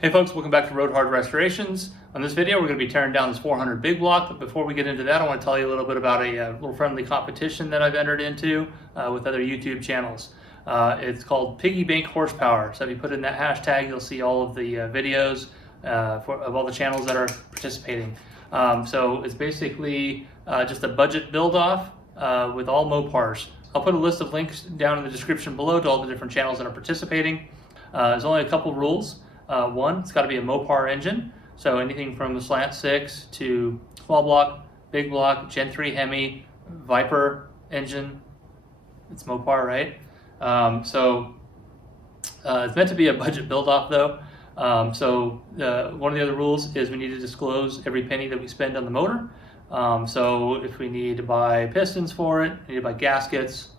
Hey folks, welcome back to Road Hard Restorations. On this video, we're going to be tearing down this 400 big block, but before we get into that, I want to tell you a little bit about a little friendly competition that I've entered into with other YouTube channels. It's called Piggy Bank Horsepower. So if you put in that hashtag, you'll see all of the videos of all the channels that are participating. So it's basically just a budget build-off with all Mopars. I'll put a list of links down in the description below to all the different channels that are participating. There's only a couple rules. One, it's got to be a Mopar engine, so anything from the Slant 6 to small block, big block, Gen 3 Hemi, Viper engine. It's Mopar, right? It's meant to be a budget build-off though. One of the other rules is we need to disclose every penny that we spend on the motor. So if we need to buy pistons for it, we need to buy gaskets,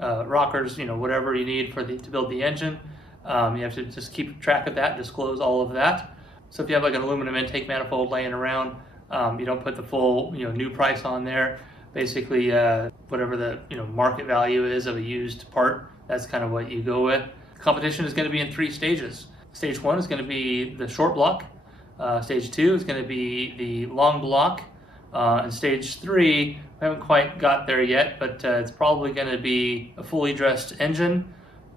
rockers, whatever you need to build the engine. You have to just keep track of that, disclose all of that. So if you have like an aluminum intake manifold laying around, you don't put the full new price on there. Basically, whatever the market value is of a used part, that's kind of what you go with. Competition is going to be in 3 stages. Stage 1 is going to be the short block. Stage 2 is going to be the long block. And stage 3, we haven't quite got there yet, but it's probably going to be a fully dressed engine,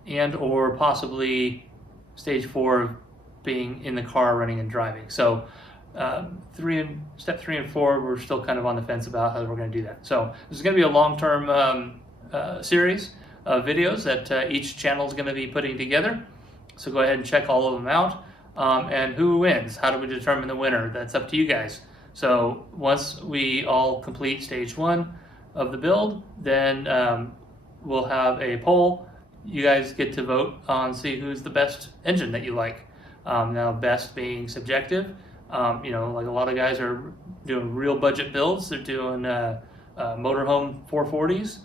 and or possibly stage 4 being in the car running and driving. So step 3 and 4, we're still kind of on the fence about how we're going to do that. So this is going to be a long-term series of videos that each channel is going to be putting together. So go ahead and check all of them out. And who wins? How do we determine the winner? That's up to you guys. So once we all complete stage 1 of the build, then we'll have a poll. You guys get to vote on see who's the best engine that you like. Now, best being subjective. Like a lot of guys are doing real budget builds. They're doing Motorhome 440s.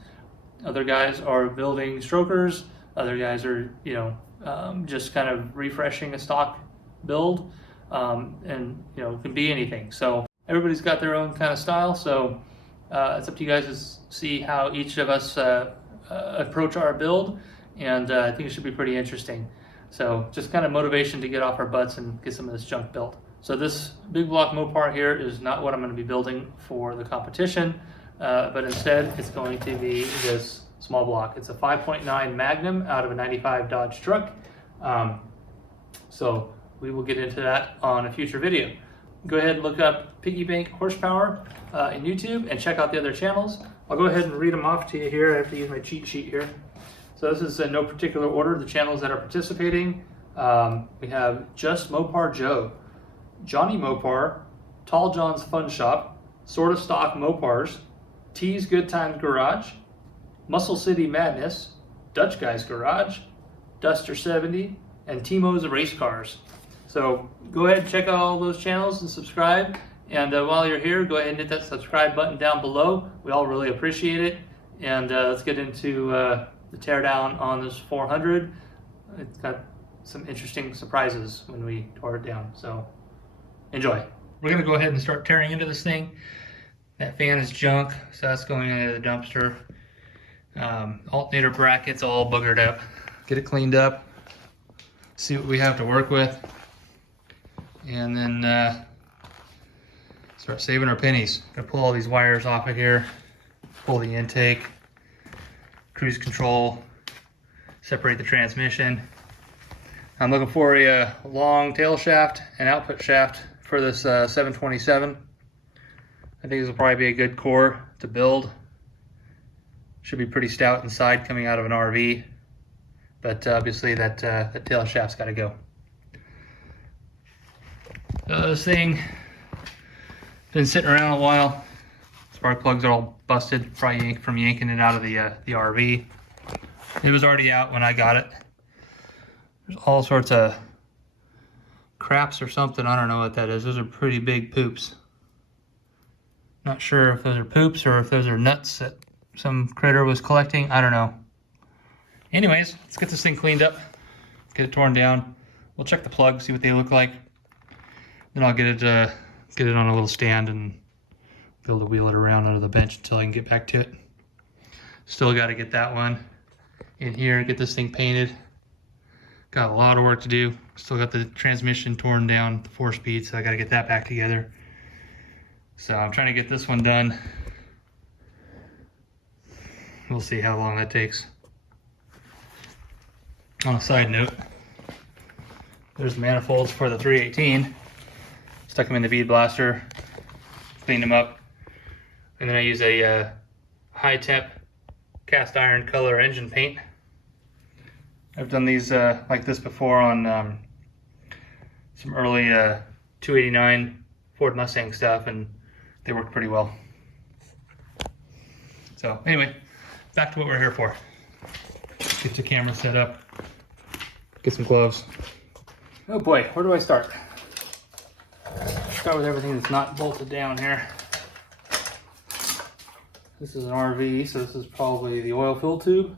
Other guys are building strokers. Other guys are just kind of refreshing a stock build, and it can be anything. So everybody's got their own kind of style. So it's up to you guys to see how each of us approach our build. And I think it should be pretty interesting. So just kind of motivation to get off our butts and get some of this junk built. So this big block Mopar here is not what I'm going to be building for the competition, but instead it's going to be this small block. It's a 5.9 Magnum out of a 95 Dodge truck. So we will get into that on a future video. Go ahead and look up Piggy Bank Horsepower in YouTube and check out the other channels. I'll go ahead and read them off to you here. I have to use my cheat sheet here. So this is in no particular order, the channels that are participating. We have Just Mopar Joe, Johnny Mopar, Tall John's Fun Shop, Sort of Stock Mopars, T's Good Times Garage, Muscle City Madness, Dutch Guy's Garage, Duster 70, and Timo's Race Cars. So go ahead and check out all those channels and subscribe. And while you're here, go ahead and hit that subscribe button down below. We all really appreciate it. And let's get into the teardown on this 400. It's got some interesting surprises when we tore it down, so enjoy. We're gonna go ahead and start tearing into this thing. That fan is junk, so that's going into the dumpster. Alternator brackets all buggered up. Get it cleaned up, see what we have to work with, and then start saving our pennies. Gonna pull all these wires off of here, pull the intake, cruise control, separate the transmission. I'm looking for a long tail shaft and output shaft for this 727. I think this will probably be a good core to build. Should be pretty stout inside coming out of an RV, but obviously that tail shaft's got to go. This thing been sitting around a while. Spark plugs are all busted, probably from yanking it out of the RV. It was already out when I got it. There's all sorts of craps or something. I don't know what that is. Those are pretty big poops. Not sure if those are poops or if those are nuts that some critter was collecting. I don't know. Anyways, let's get this thing cleaned up, get it torn down. We'll check the plugs, see what they look like. Then I'll get it on a little stand and be able to wheel it around under the bench until I can get back to it. Still got to get that one in here, get this thing painted. Got a lot of work to do. Still got the transmission torn down, the 4-speed, so I gotta get that back together. So I'm trying to get this one done. We'll see how long that takes. On a side note, there's the manifolds for the 318. Stuck them in the bead blaster, cleaned them up, and then I use a high temp cast iron color engine paint. I've done these like this before on some early 289 Ford Mustang stuff, and they worked pretty well. So anyway, back to what we're here for. Get the camera set up, get some gloves. Oh boy, where do I start? Start with everything that's not bolted down here. This is an RV, so this is probably the oil fill tube.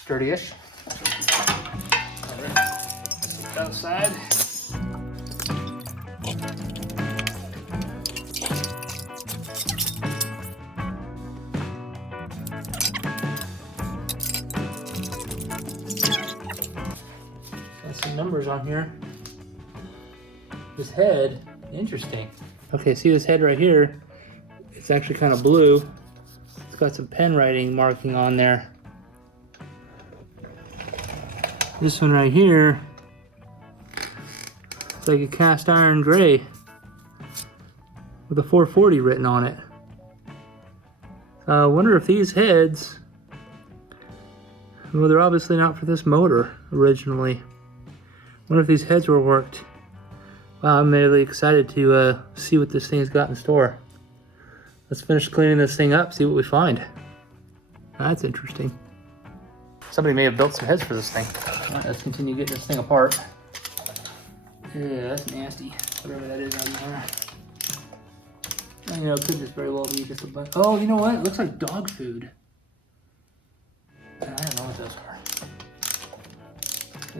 Sturdy-ish. Set that aside. Got some numbers on here. This head, interesting. Okay, see this head right here? It's actually kind of blue. It's got some pen writing marking on there. This one right here, it's like a cast iron gray with a 440 written on it. I wonder if these heads, well, they're obviously not for this motor originally. I wonder if these heads were worked. Wow, I'm really excited to see what this thing's got in store. Let's finish cleaning this thing up, see what we find. That's interesting. Somebody may have built some heads for this thing. All right, let's continue getting this thing apart. Yeah, that's nasty. Whatever that is on there. You know, it could just very well be just a bunch. Oh, you know what? It looks like dog food. I don't know what those are.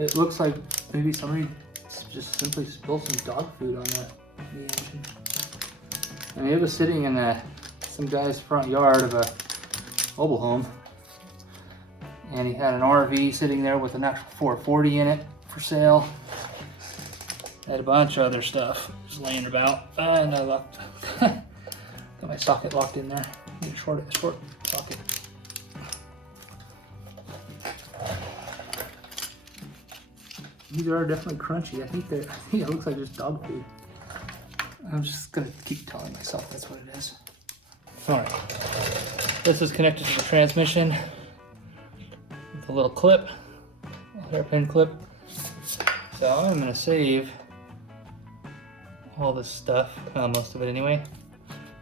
It looks like maybe somebody just simply spilled some dog food on the engine. I mean, it was sitting in some guy's front yard of a mobile home. And he had an RV sitting there with an actual 440 in it for sale. Had a bunch of other stuff just laying about. And I locked, got my socket locked in there. Need a short socket. These are definitely crunchy. I think it looks like just dog food. I'm just gonna keep telling myself that's what it is. All right, this is connected to the transmission. A little clip, a hairpin clip. So I'm gonna save all this stuff, most of it anyway.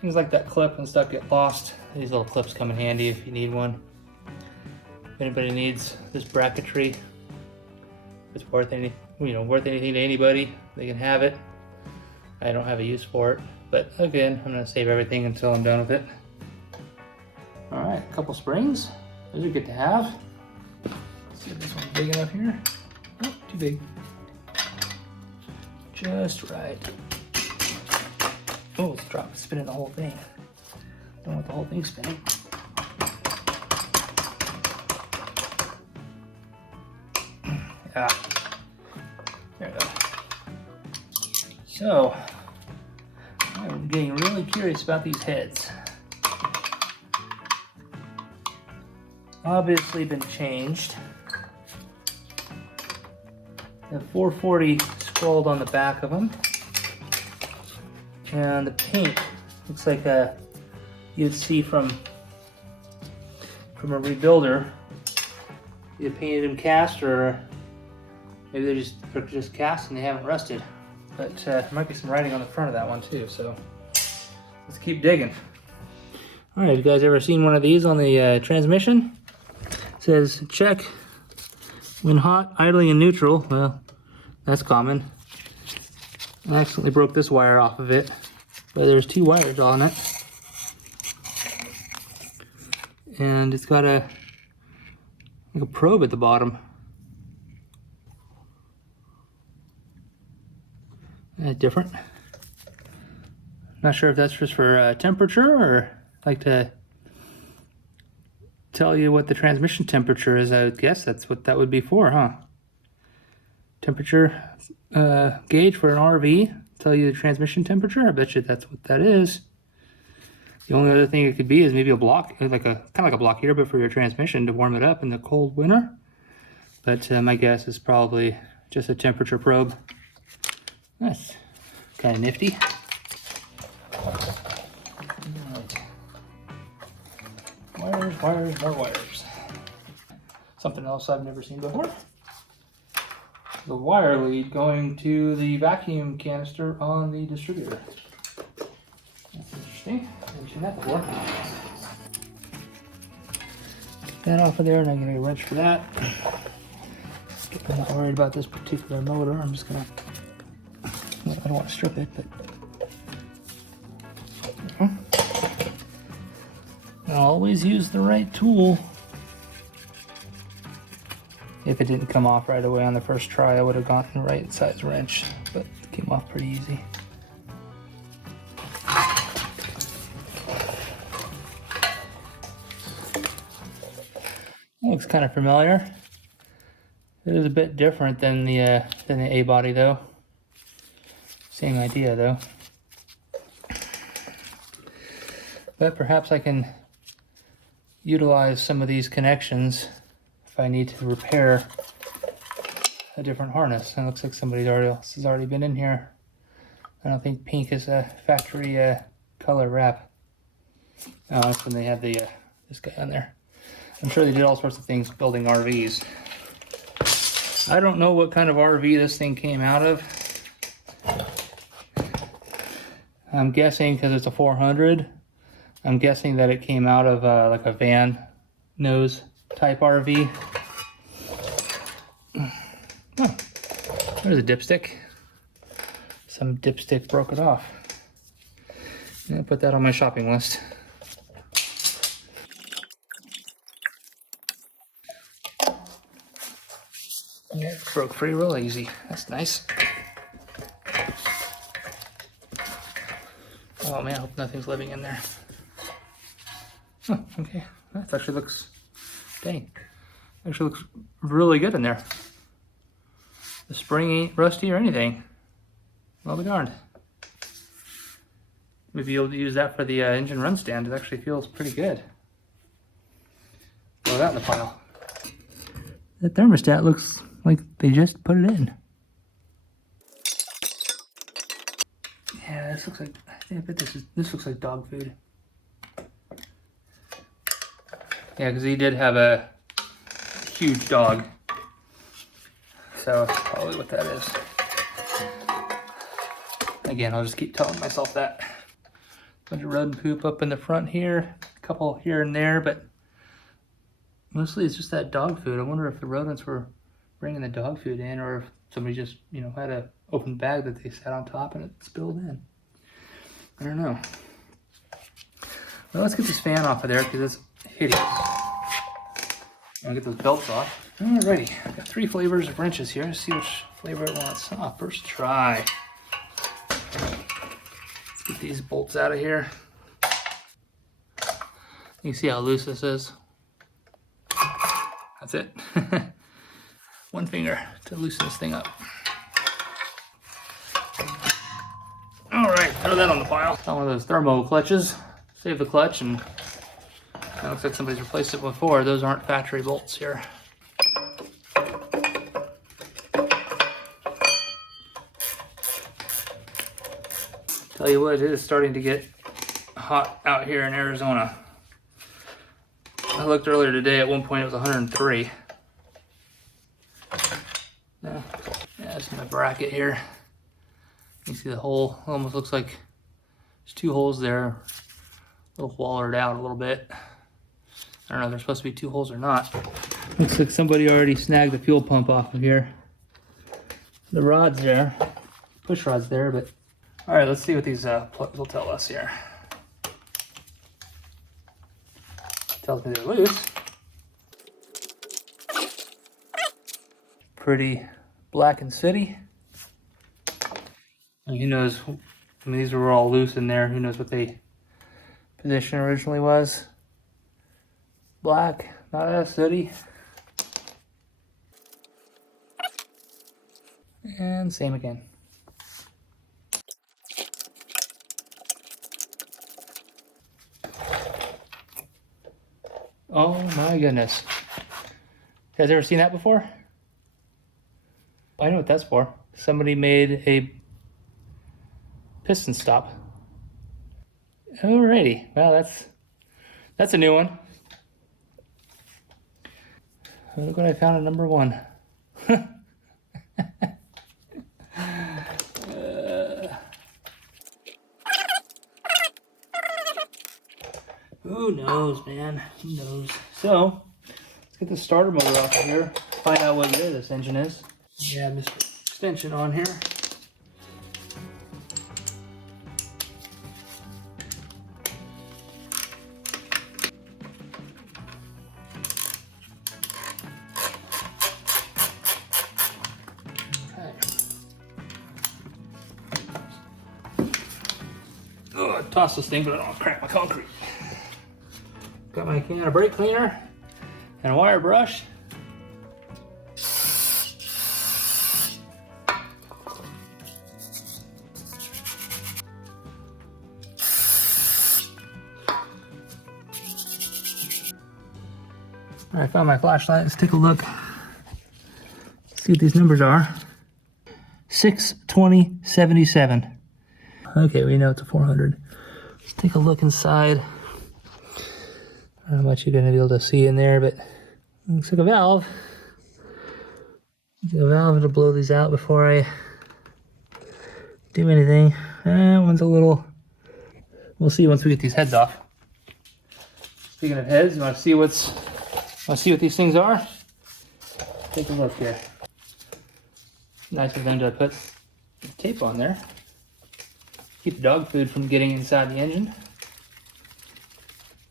Things like that clip and stuff get lost. These little clips come in handy if you need one. If anybody needs this bracketry, if it's worth anything to anybody, they can have it. I don't have a use for it, but again, I'm gonna save everything until I'm done with it. All right, a couple springs. Those are good to have. See if this one's big enough here. Oh, too big. Just right. Oh, it's spinning the whole thing. Don't want the whole thing spinning. Yeah. There we go. So, I'm getting really curious about these heads. Obviously been changed. The 440 scrolled on the back of them. And the paint looks like you'd see from a rebuilder. Either painted them cast, or maybe they're just cast and they haven't rusted. But there might be some writing on the front of that one too, so let's keep digging. All right, you guys ever seen one of these on the transmission? It says check when hot, idling in neutral. Well, that's common. I accidentally broke this wire off of it, but there's 2 wires on it. And it's got like a probe at the bottom. Different. Not sure if that's just for temperature or like to tell you what the transmission temperature is. I would guess that's what that would be for, huh? Temperature gauge for an RV. Tell you the transmission temperature. I bet you that's what that is. The only other thing it could be is maybe a block, like a kind of like a block heater, but for your transmission to warm it up in the cold winter. But my guess is probably just a temperature probe. That's kind of nifty. Wires, wires, more wires. Something else I've never seen before. The wire lead going to the vacuum canister on the distributor. That's interesting. Never seen that before. Get that off of there, and I'm gonna get a wrench for that. I'm not worried about this particular motor. I'm just gonna, I don't want to strip it, but I'll always use the right tool. If it didn't come off right away on the first try, I would have gotten the right size wrench, but it came off pretty easy. Looks kind of familiar. It is a bit different than the A body though. Same idea though. But perhaps I can utilize some of these connections if I need to repair a different harness. It looks like somebody else has already been in here. I don't think pink is a factory color wrap. Oh, that's when they had the this guy on there. I'm sure they did all sorts of things building RVs. I don't know what kind of RV this thing came out of. I'm guessing because it's a 400. I'm guessing that it came out of like a van nose type RV. Oh, there's a dipstick. Some dipstick broke it off. I'm gonna put that on my shopping list. Yeah, broke free real easy. That's nice. Oh man, I hope nothing's living in there. Oh, okay. That actually looks, dang. Actually looks really good in there. The spring ain't rusty or anything. Well be darned. Maybe you'll use that for the engine run stand. It actually feels pretty good. Throw that in the pile. That thermostat looks like they just put it in. Yeah, this looks like, I bet this looks like dog food. Yeah, because he did have a huge dog. So that's probably what that is. Again, I'll just keep telling myself that. Bunch of rodent poop up in the front here. A couple here and there, but mostly it's just that dog food. I wonder if the rodents were bringing the dog food in, or if somebody just, you know, had an open bag that they sat on top and it spilled in. I don't know. Well, let's get this fan off of there because it's hideous. I'll get those belts off. Alrighty, I've got 3 flavors of wrenches here. Let's see which flavor it wants. Oh, first try. Let's get these bolts out of here. You can see how loose this is. That's it. One finger to loosen this thing up. Alright, throw that on the pile. Got one of those thermo clutches. Save the clutch, and it looks like somebody's replaced it before. Those aren't factory bolts here. Tell you what, it is starting to get hot out here in Arizona. I looked earlier today, at one point it was 103. Yeah, that's my bracket here. You can see the hole, almost looks like there's 2 holes there. A little wallered out a little bit. I don't know if there's supposed to be 2 holes or not. Looks like somebody already snagged the fuel pump off of here. The rod's there, push rod's there, but all right, let's see what these plugs will tell us here. Tells me they're loose. Pretty black and sooty. And who knows, I mean, these were all loose in there. Who knows what the position originally was. black, not as sooty. And same again. Oh my goodness. You guys ever seen that before? I know what that's for. Somebody made a piston stop. Alrighty, well that's a new one. Look what I found at number 1. Who knows, man? Who knows? So, let's get the starter motor off of here. Find out what year this engine is. Yeah, Mr. Extension on here. Oh, I tossed this thing, but I don't want to crack my concrete. Got my can of brake cleaner and a wire brush. All right, I found my flashlight. Let's take a look. See what these numbers are. 62077. Okay, we know it's a 400. Let's take a look inside. I don't know how much you're going to be able to see in there, but it looks like a valve. A valve to blow these out before I do anything. One's a little... We'll see once we get these heads off. Speaking of heads, you want to see what these things are? Take a look here. Nice of them to put tape on there. Keep the dog food from getting inside the engine.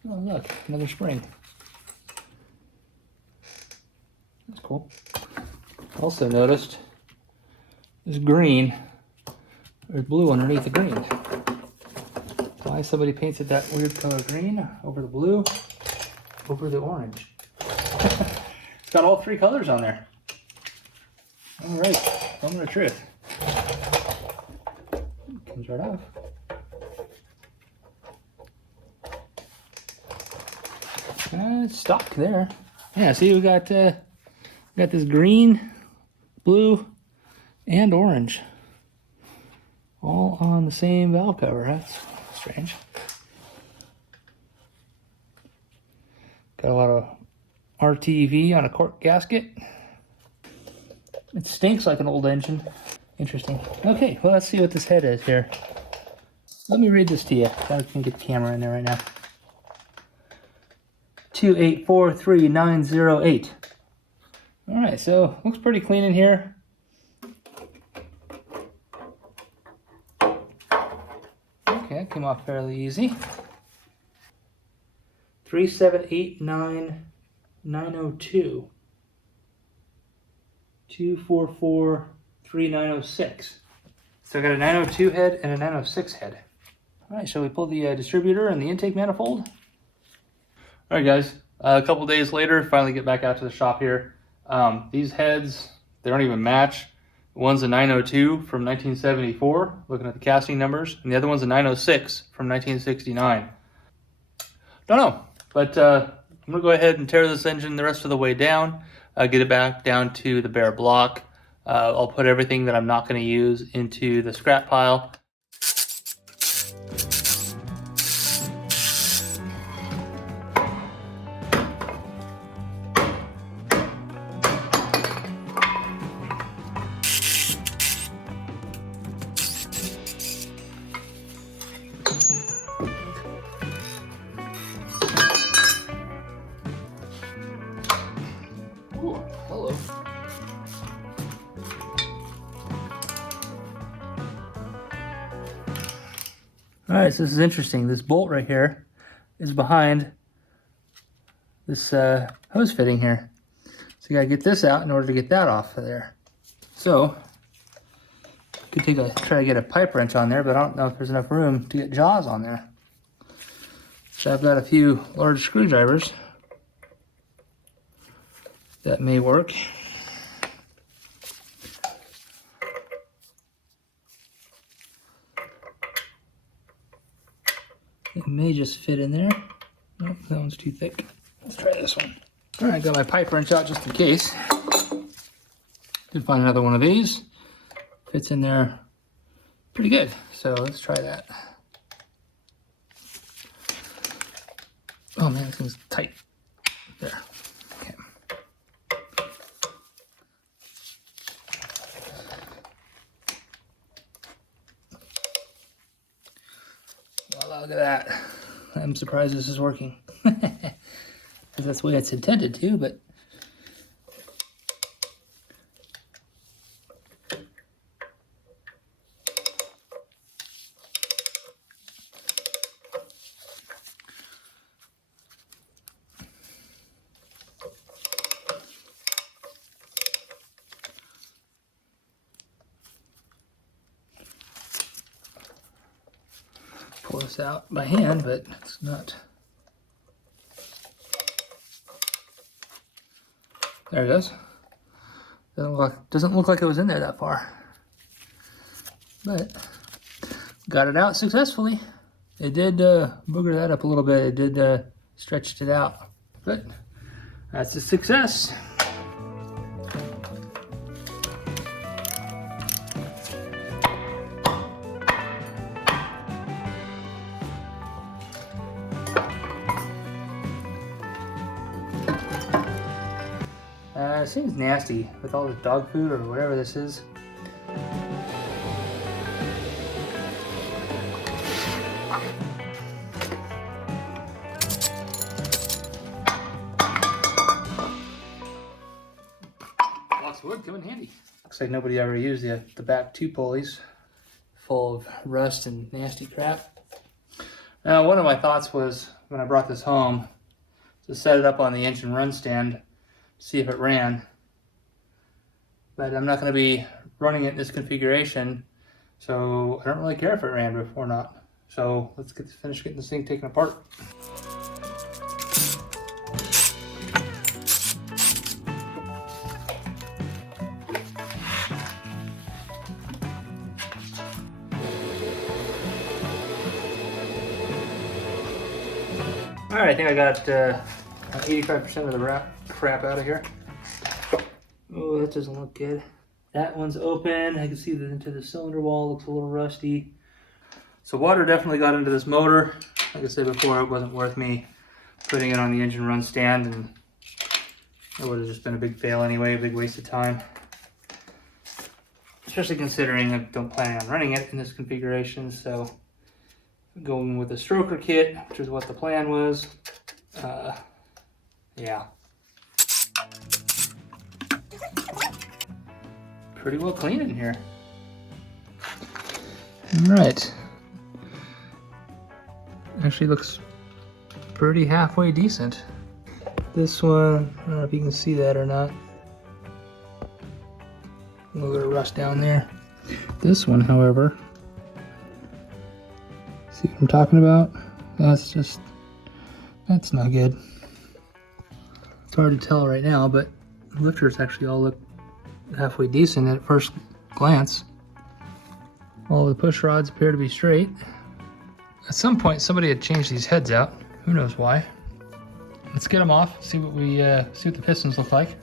Oh look, another spring. That's cool. Also noticed there's green. There's blue underneath the green. Why somebody painted that weird color green over the blue, over the orange. It's got all 3 colors on there. All right, moment of truth. Comes right off. It's stock there. Yeah, see we got this green, blue, and orange. All on the same valve cover. That's strange. Got a lot of RTV on a cork gasket. It stinks like an old engine. Interesting. Okay, well let's see what this head is here. Let me read this to you. I can get the camera in there right now. 2843908. All right, so looks pretty clean in here. Okay, that came off fairly easy. 3789902. 2443906. So I got a 902 head and a 906 head. All right, shall we pull the distributor and the intake manifold? All right, guys. A couple days later, finally get back out to the shop here. These heads, they don't even match. One's a 902 from 1974, looking at the casting numbers, and the other one's a 906 from 1969. Don't know, but I'm gonna go ahead and tear this engine the rest of the way down, get it back down to the bare block. I'll put everything that I'm not gonna use into the scrap pile. Ooh, hello. All right, so this is interesting. This bolt right here is behind this hose fitting here. So you gotta get this out in order to get that off of there. So, could try to get a pipe wrench on there, but I don't know if there's enough room to get jaws on there. So I've got a few large screwdrivers. That may work. It may just fit in there. Nope, that one's too thick. Let's try this one. All right, got my pipe wrench out just in case. Did find another one of these. Fits in there pretty good. So let's try that. Oh man, this thing's tight. There. Okay. Well, look at that. I'm surprised this is working. Because that's the way it's intended to, but pull this out by hand, but it's not. There it goes. Doesn't look like it was in there that far, but got it out successfully. It did booger that up a little bit. It did stretched it out, but that's a success. It seems nasty with all this dog food or whatever this is. Lots of wood come in handy. Looks like nobody ever used the back two pulleys, full of rust and nasty crap. Now, one of my thoughts was when I brought this home to set it up on the engine run stand, see if it ran, but I'm not going to be running it in this configuration, so I don't really care if it ran or not. So let's finish getting this thing taken apart. All right, I think I got 85% of the crap out of here. Oh, that doesn't look good. That one's open. I can see that into the cylinder wall. Looks a little rusty. So water definitely got into this motor. Like I said before, it wasn't worth me putting it on the engine run stand, and it would have just been a big fail anyway, a big waste of time. Especially considering I don't plan on running it in this configuration, so going with a stroker kit, which is what the plan was. Yeah. Pretty well clean in here. All right. Actually looks pretty halfway decent. This one, I don't know if you can see that or not. A little bit of rust down there. This one, however, see what I'm talking about? That's not good. It's hard to tell right now, but the lifters actually all look halfway decent at first glance. All the push rods appear to be straight. At some point, somebody had changed these heads out. Who knows why? Let's get them off. See what the pistons look like.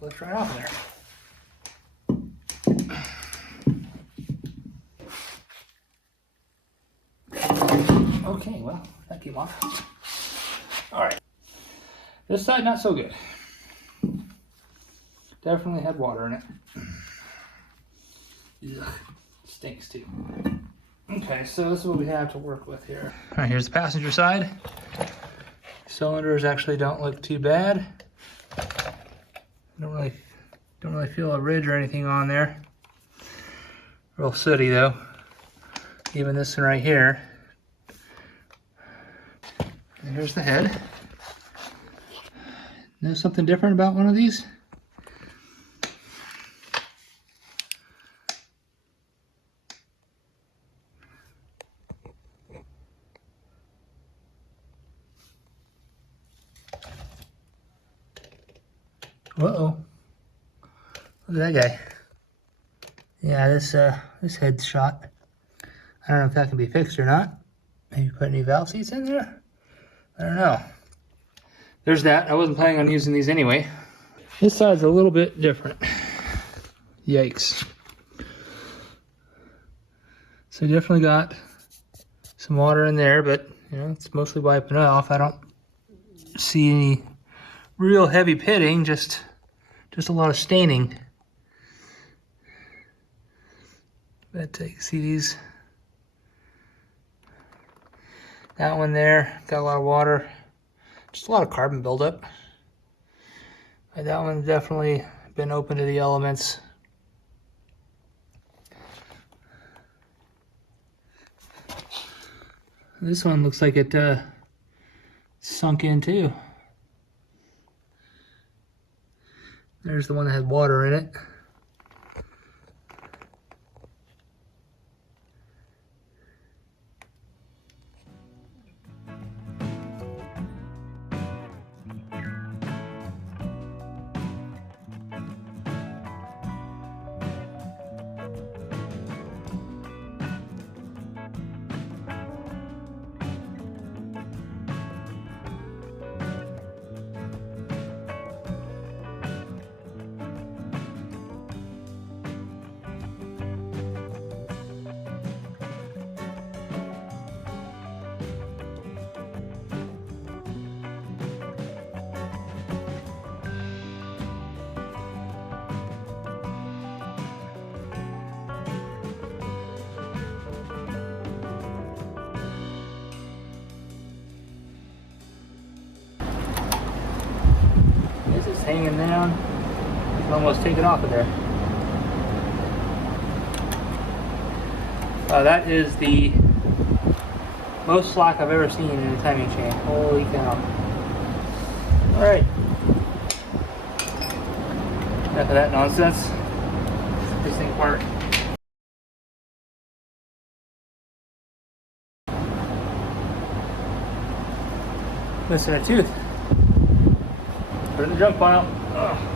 Lift right off there. Okay, well, that came off. All right. This side, not so good. Definitely had water in it. Ugh, stinks too. Okay, so this is what we have to work with here. All right, here's the passenger side. Cylinders actually don't look too bad. Don't really feel a ridge or anything on there. Real sooty though. Even this one right here. And here's the head. Know something different about one of these? Uh-oh. Look at that guy. Yeah, this head's shot. I don't know if that can be fixed or not. Maybe put any valve seats in there? I don't know. There's that. I wasn't planning on using these anyway. This side's a little bit different. Yikes. So definitely got some water in there, but you know, it's mostly wiping off. I don't see any real heavy pitting, just a lot of staining. But you see these, that one there, got a lot of water, just a lot of carbon buildup. And that one's definitely been open to the elements. This one looks like it sunk in too. There's the one that had water in it. This is hanging down. You can almost take it off of there. That is the most slack I've ever seen in a timing chain. Holy cow. Alright. Enough of that nonsense. Set this thing apart. Missing a tooth. Put it in the junk pile. Ugh.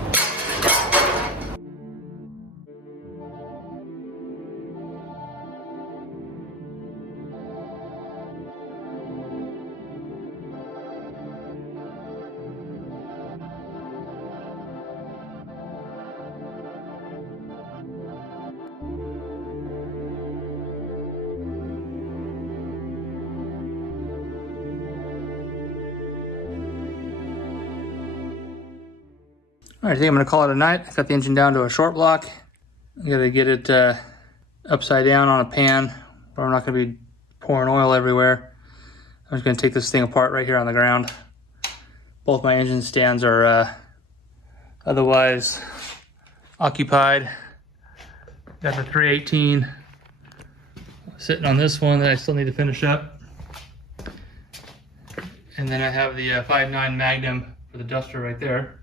All right, I think I'm gonna call it a night. I got the engine down to a short block. I gotta get it upside down on a pan, but I'm not gonna be pouring oil everywhere. I'm just gonna take this thing apart right here on the ground. Both my engine stands are otherwise occupied. Got the 318 sitting on this one that I still need to finish up. And then I have the 5.9 Magnum for the duster right there.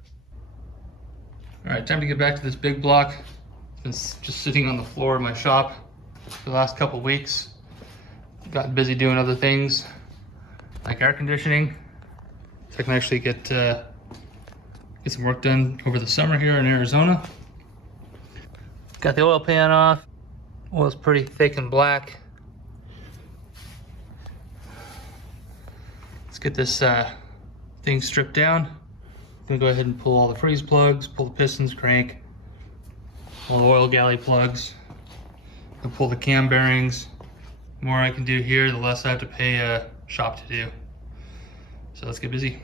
All right, time to get back to this big block. It's been just sitting on the floor of my shop for the last couple weeks. Got busy doing other things like air conditioning, so I can actually get some work done over the summer here in Arizona. Got the oil pan off. Oil's pretty thick and black. Let's get this thing stripped down. I'm gonna go ahead and pull all the freeze plugs, pull the pistons, crank, all the oil galley plugs, and pull the cam bearings. The more I can do here, the less I have to pay a shop to do. So let's get busy.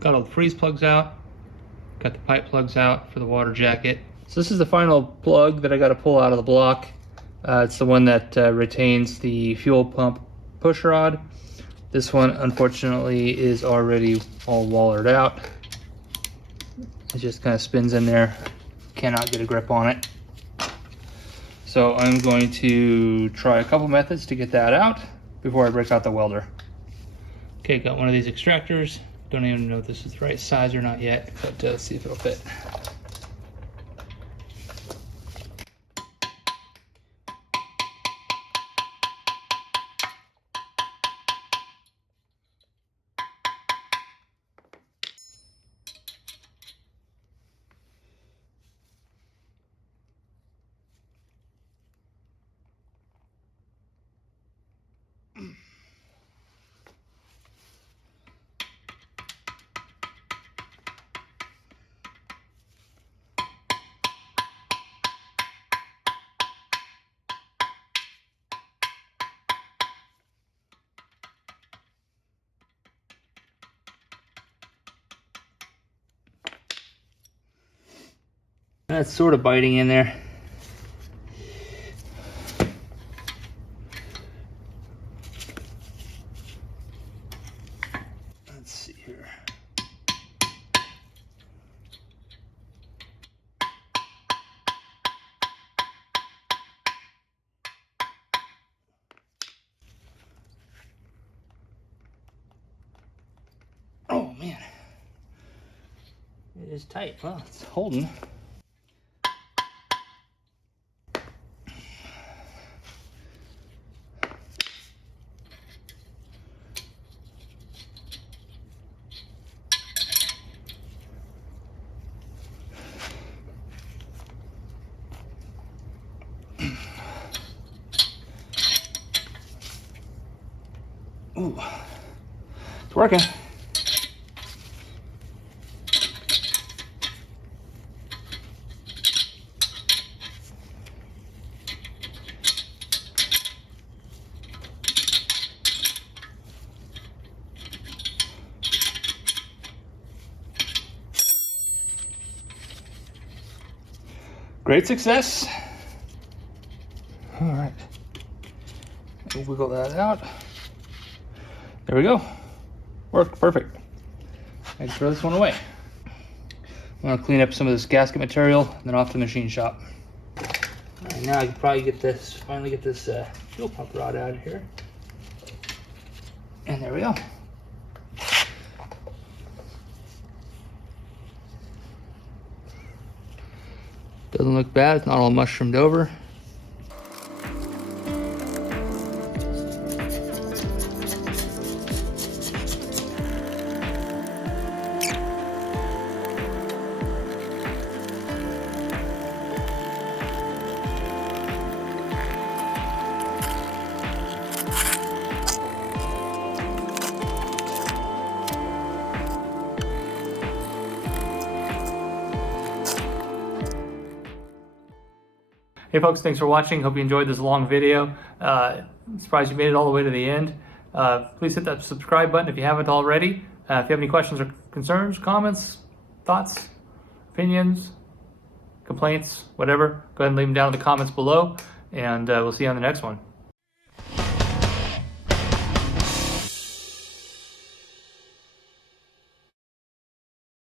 Got all the freeze plugs out. Got the pipe plugs out for the water jacket. So this is the final plug that I got to pull out of the block. It's the one that retains the fuel pump push rod. This one, unfortunately, is already all wallered out. It just kind of spins in there. Cannot get a grip on it. So I'm going to try a couple methods to get that out before I break out the welder. Okay, got one of these extractors. Don't even know if this is the right size or not yet, but let's see if it'll fit. That's sort of biting in there. Let's see here. Oh man, it is tight. Well, it's holding. Ooh, it's working. Great success. All right, we'll wiggle that out. There we go. Worked perfect. I can throw this one away. I'm gonna clean up some of this gasket material and then off to the machine shop. All right, now I can probably finally get this fuel pump rod out of here. And there we go. Doesn't look bad, it's not all mushroomed over. Hey folks, thanks for watching. Hope you enjoyed this long video. I'm surprised you made it all the way to the end. Please hit that subscribe button if you haven't already. If you have any questions or concerns, comments, thoughts, opinions, complaints, whatever, go ahead and leave them down in the comments below, and we'll see you on the next one.